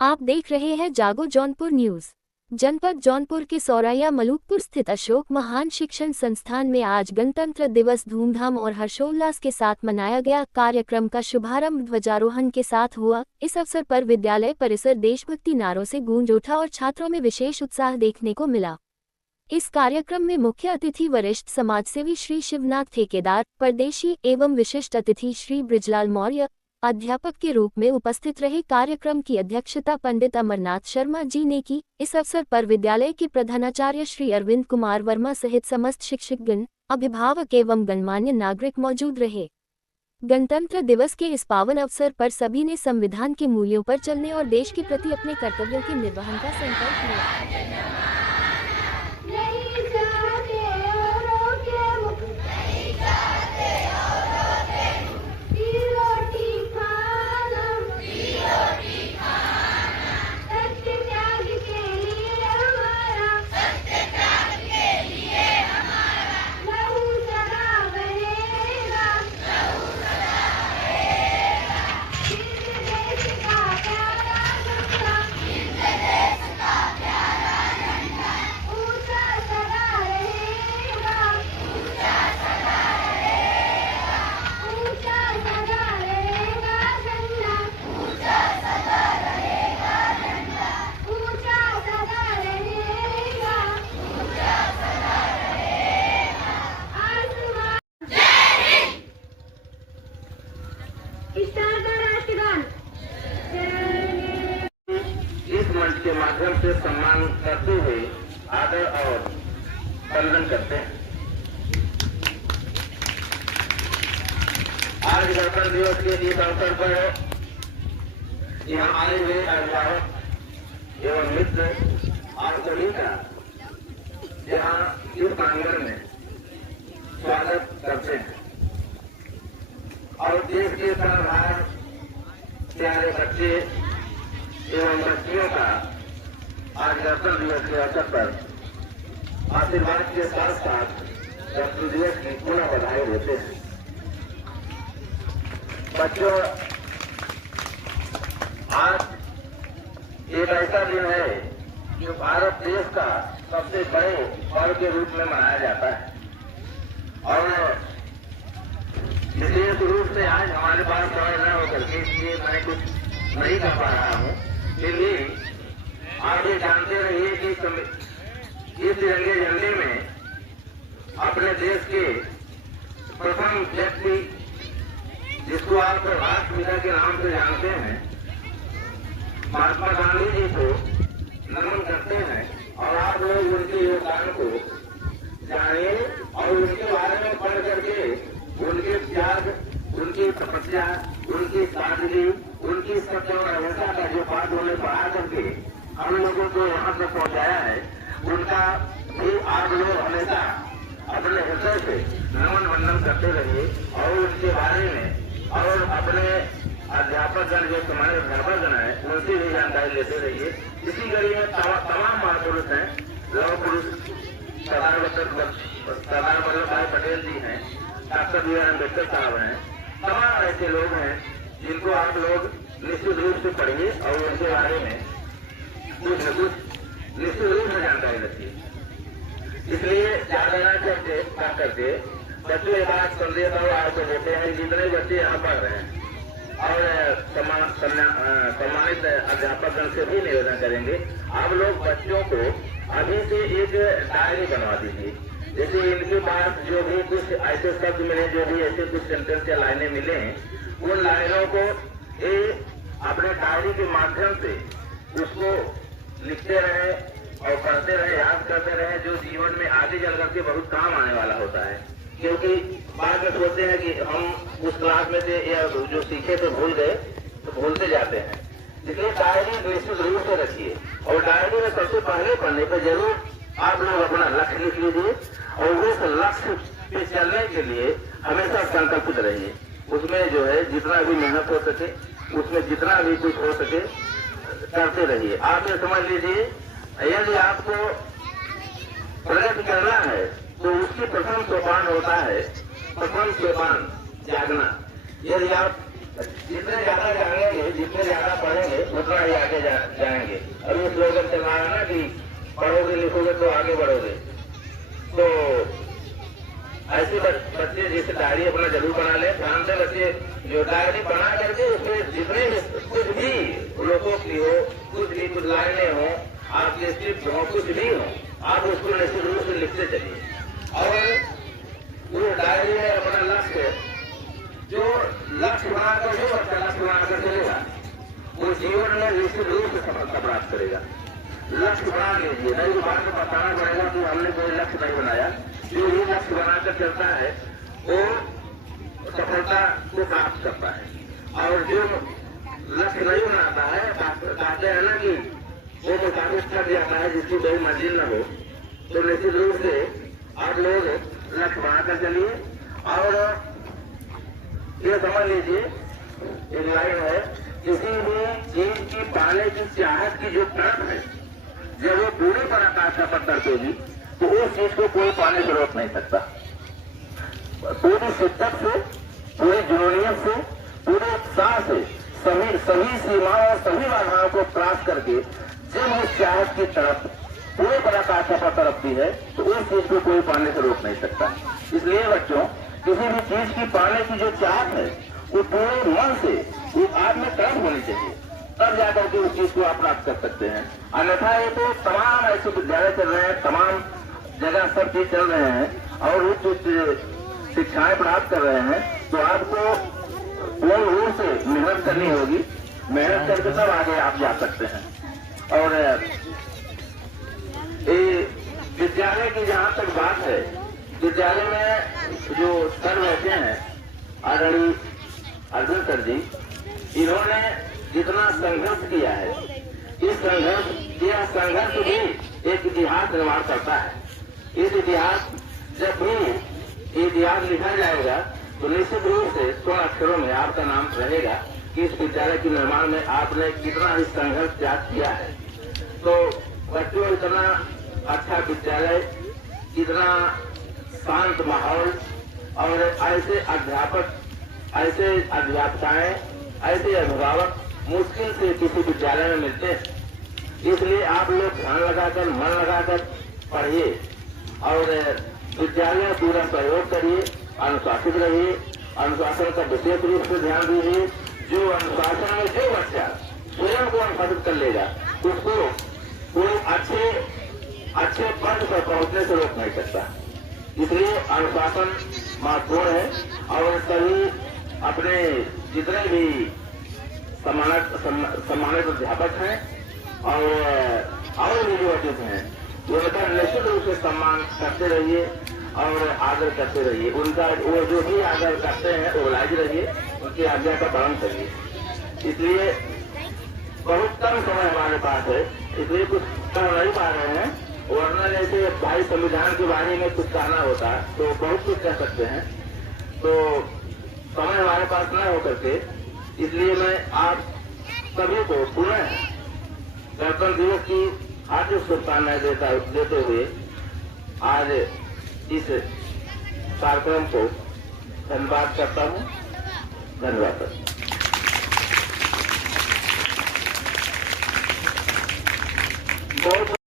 आप देख रहे हैं जागो जौनपुर न्यूज। जनपद जौनपुर के सौराया मलूकपुर स्थित अशोक महान शिक्षण संस्थान में आज गणतंत्र दिवस धूमधाम और हर्षोल्लास के साथ मनाया गया। कार्यक्रम का शुभारंभ ध्वजारोहण के साथ हुआ। इस अवसर पर विद्यालय परिसर देशभक्ति नारों से गूंज उठा और छात्रों में विशेष उत्साह देखने को मिला। इस कार्यक्रम में मुख्य अतिथि वरिष्ठ समाजसेवी श्री शिवनाथ ठेकेदार, परदेशी एवं विशिष्ट अतिथि श्री बृजलाल मौर्य अध्यापक के रूप में उपस्थित रहे। कार्यक्रम की अध्यक्षता पंडित अमरनाथ शर्मा जी ने की। इस अवसर पर विद्यालय के प्रधानाचार्य श्री अरविंद कुमार वर्मा सहित समस्त शिक्षकगण, अभिभावक एवं गणमान्य नागरिक मौजूद रहे। गणतंत्र दिवस के इस पावन अवसर पर सभी ने संविधान के मूल्यों पर चलने और देश के प्रति अपने कर्तव्यों के निर्वहन का संकल्प लिया। इस मंच के माध्यम से सम्मान करते हुए आदर और वंदन करते हैं। आज गणतंत्र दिवस के इस अवसर पर यहाँ आए हुए अभिभावक एवं मित्र आप सभी का यहाँ इस प्रांगण में स्वागत करते हैं और देश के सरदार प्यारे बच्चे एवं बच्चियों का आज गणतंत्र दिवस के अवसर पर आशीर्वाद के साथ साथ गणतंत्र दिवस की पुनः बधाई देते हैं। बच्चों, आज एक ऐसा दिन है जो भारत देश का सबसे बड़े पर्व के रूप में मनाया जाता है और विशेष रूप से आज हमारे पास समय न होकर के इसलिए मैं कुछ नहीं कर पा रहा हूँ। फिर भी आप ये जानते रहिए कि इस तिरंगे झंडे में अपने देश के प्रथम व्यक्ति, जिसको आप राष्ट्रपिता के नाम से जानते हैं, महात्मा गांधी जी को नमन करते हैं और आप लोग उनके योगदान को जानिए और उनके बारे में पढ़ करके उनके त्याग, उनकी तपस्या, उनकी सादगी, उनकी सत्य और अहिंसा का जो पाठ उन्हें पढ़ा करके हम लोगों को यहाँ तक पहुँचाया है, उनका भी आप लोग हमेशा अपने हृदय से नमन वंदन करते रहिए और उनके बारे में और अपने अध्यापक गण जो तुम्हारे अध्यापक गण है उनसे भी जानकारी लेते रहिए। इसी कड़ी में तमाम महापुरुष हैं, लौह पुरुष सरदार वल्लभ भाई पटेल जी हैं, डॉक्टर बी आर अम्बेडकर साहब हैं, तमाम ऐसे लोग हैं जिनको आप लोग निश्चित रूप से पढ़िए और उनके बारे में कुछ न कुछ निश्चित रूप से जानकारी रखिए। इसलिए ज्यादा न करके बच्चों एक बात संदेश और आपको देते हैं, जितने बच्चे यहाँ पढ़ रहे हैं और सम्मानित अध्यापक गण से भी निवेदन करेंगे, आप लोग बच्चों को अभी से एक डायरी बनवा दीजिए। जैसे इनके पास जो भी कुछ ऐसे शब्द मिले, जो भी ऐसे कुछ सेंटेंस या लाइनें मिले, उन लाइनों को अपने डायरी के माध्यम से उसको लिखते रहे और पढ़ते रहे, याद करते रहे, जो जीवन में आगे चल करके बहुत काम आने वाला होता है। क्योंकि बाद में सोचते हैं कि हम उस क्लास में से या जो सीखे थे भूल गए, तो भूलते जाते हैं। इसलिए डायरी निश्चित रूप से रखिए और डायरी में सबसे पहले पढ़ने पर जरूर आप लोग अपना लक्ष्य लिख लीजिए और उस लक्ष्य पे चलने के लिए हमेशा संकल्पित रहिए। उसमें जो है जितना भी मेहनत हो सके, उसमें जितना भी कुछ हो सके करते रहिए। आप ये समझ लीजिए, यदि आपको प्रगति करना है तो उसकी प्रथम सोपान होता है, प्रथम सोपान जागना। यदि आप जितने ज्यादा जानेंगे, जितने ज्यादा पढ़ेंगे, उतना ही आगे जाएंगे। अभी स्लोगन चल रहा है ना कि पढ़ोगे लिखोगे तो आगे बढ़ोगे। तो ऐसे बच्चे जैसे डायरी अपना जरूर बना ले। ध्यान से बच्चे जो डायरी बना करके उसमें जितने कुछ भी लोगों की हो, कुछ लाइनें हो, आपके स्क्रिप्ट हो, कुछ भी हो, आप उसको निश्चित रूप से लिखते चलिए। और वो डायरी में अपना लक्ष्य, जो लक्ष्य बनाकर जो बच्चा लक्ष्य बनाकर चलेगा वो जीवन में निश्चित रूप से सफलता प्राप्त करेगा। लक्ष्य बना लीजिए, नहीं तो बाद में बताना पड़ेगा कि हमने कोई लक्ष्य नहीं बनाया। जो ये लक्ष्य बनाकर चलता है वो सफलता को प्राप्त करता है। और जो लक्ष्य नहीं बनाता है, कहते हैं ना कि वो मुसाफिर थक जाता है जिसकी कोई मंजिल न हो। तो निश्चित रूप से आप लोग लक्ष्य बनाकर चलिए। और ये समझ लीजिए, एक लाइन है, किसी भी चीज की पाने की चाहत की जो तड़प है, जब वो पूरी पर आकाश का पत्थर होगी तो उस चीज को कोई पाने से रोक नहीं सकता। पूरी शिद्दत से, पूरी जुनूनियत से, पूरे उत्साह से सभी सीमाओं और सभी बाधाओं को क्रॉस करके जब उस चाहत की तरफ पूरे पर आकाश का तरफती है तो उस चीज को कोई पाने से रोक नहीं सकता। इसलिए बच्चों, किसी भी चीज की पाने की जो चाहत है वो पूरे मन से, वो आप में तड़प होनी चाहिए, तब जाकर के उस चीज को आप प्राप्त कर सकते हैं। अन्यथा ये तो तमाम ऐसे विद्यालय चल रहे हैं, तमाम जगह सब चीज चल रहे हैं और उच्च शिक्षाएं प्राप्त कर रहे हैं, तो आपको पूर्ण रूप से मेहनत करनी होगी। मेहनत करके तब आगे आप जा सकते हैं। और विद्यालय की जहाँ तक बात है, विद्यालय में जो सर बैठे हैं आदरणीय अर्जुन सर जी, इन्होंने जितना संघर्ष किया है, यह संघर्ष भी एक इतिहास निर्माण करता है। इस इतिहास, जब भी इतिहास लिखा जाएगा तो निश्चित रूप से स्वर्ण अक्षरों में आपका नाम रहेगा कि इस विद्यालय के निर्माण में आपने कितना ही संघर्ष त्याग किया है। तो बच्चों, इतना अच्छा विद्यालय, इतना शांत माहौल और ऐसे अध्यापक, ऐसे अध्यापिकाएं, ऐसे अभिभावक मुश्किल से किसी विद्यालय में मिलते हैं। इसलिए आप लोग ध्यान लगाकर, मन लगाकर पढ़िए और विद्यालय पूरा सहयोग करिए, अनुशासित रहिए। अनुशासन का विशेष रूप से ध्यान दीजिए। जो अनुशासन में जो बच्चा स्वयं को अनुशासित कर लेगा उसको कोई अच्छे पद पर पहुंचने से रोक नहीं सकता। इसलिए अनुशासन महत्वपूर्ण है। और सभी अपने जितने भी सम्मानित अध्यापक हैं और भी जो अतिथि हैं, उनका निश्चित रूप से सम्मान करते रहिए और आदर करते रहिए। उनका वो जो भी आदर करते हैं ओबलाइज रहिए, उनकी आज्ञा का पालन करिए। इसलिए बहुत कम समय हमारे पास है, इसलिए कुछ कर नहीं पा रहे हैं। वरना जैसे भाई संविधान के बारे में कुछ कहना होता तो बहुत कुछ कह सकते हैं, तो समय हमारे पास न हो करके, इसलिए मैं आप सभी को पुनः गणतंत्र दिवस की हार्दिक शुभकामनाएं देते हुए आज इस कार्यक्रम को धन्यवाद करता हूँ। धन्यवाद। बहुत